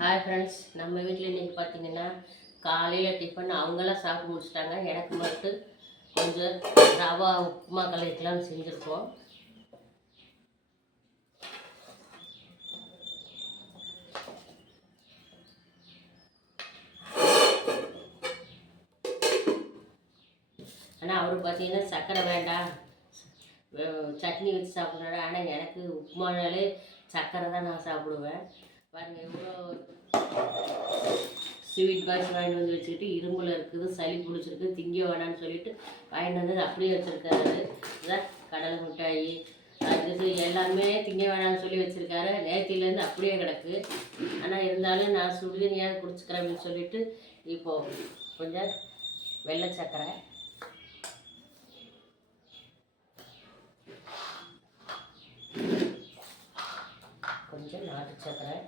Hi friends, நம்ம வீட்டில் இன்றைக்கி பார்த்தீங்கன்னா காலையில் டிஃபன் அவங்களாம் சாப்பிட்டு முடிச்சிட்டாங்க. எனக்கு மட்டும் கொஞ்சம் ரவா உப்புமா கலக்கலாம்னு செஞ்சுருக்கோம். ஆனால் அவர் பார்த்தீங்கன்னா சர்க்கரை வேண்டாம், சட்னி வச்சு சாப்பிட்றாரு. ஆனால் எனக்கு உப்புமானாலே சர்க்கரை தான் நான் சாப்பிடுவேன். பாருங்கள் எவ்வளோ ஸ்வீட் பாக்ஸ் வாங்கிட்டு வந்து வச்சுக்கிட்டு இரும்பில் இருக்குது, சளி பிடிச்சிருக்கு, திங்க வேணான்னு சொல்லிட்டு வாங்கிட்டு வந்து அப்படியே வச்சுருக்காரு. இதான் கடலை மிட்டாய் அது எல்லாமே திங்க வேணாம்னு சொல்லி வச்சுருக்காரு. நேத்திலேருந்து அப்படியே கிடக்கு. ஆனால் இருந்தாலும் நான் சுடுதண்ணியாக குடிச்சுக்கிறேன் அப்படின்னு சொல்லிட்டு இப்போது கொஞ்சம் வெள்ளை சர்க்கரை, கொஞ்சம் நாட்டு சர்க்கரை,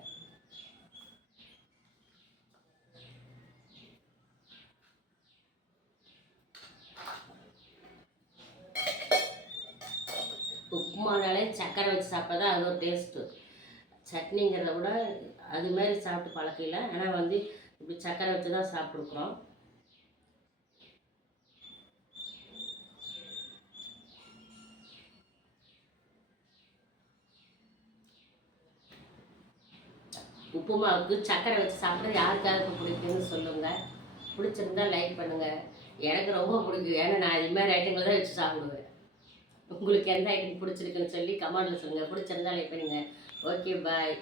உப்புமானாலே சர்க்கரை வச்சு சாப்பிட்டா தான் அது ஒரு டேஸ்ட்டு. சட்னிங்கிறத விட அது மாதிரி சாப்பிட்டு பழக்கல. ஆனால் வந்து இப்படி சர்க்கரை வச்சு தான் சாப்பிட்ருக்குறோம். உப்புமாவுக்கு சர்க்கரை வச்சு சாப்பிட்றது யாருக்காருக்கு பிடிக்குன்னு சொல்லுங்கள். பிடிச்சிருந்தா லைக் பண்ணுங்கள். எனக்கு ரொம்ப பிடிக்கும். ஏன்னா நான் இது மாதிரி ஐட்டங்கள் தான் வச்சு சாப்பிடுவேன். உங்களுக்கு எந்த ஐட்டம் பிடிச்சிருக்குன்னு சொல்லி கமெண்டில் சொல்லுங்கள். பிடிச்சிருந்தா லைக் பண்ணுங்கள். ஓகே, பாய்.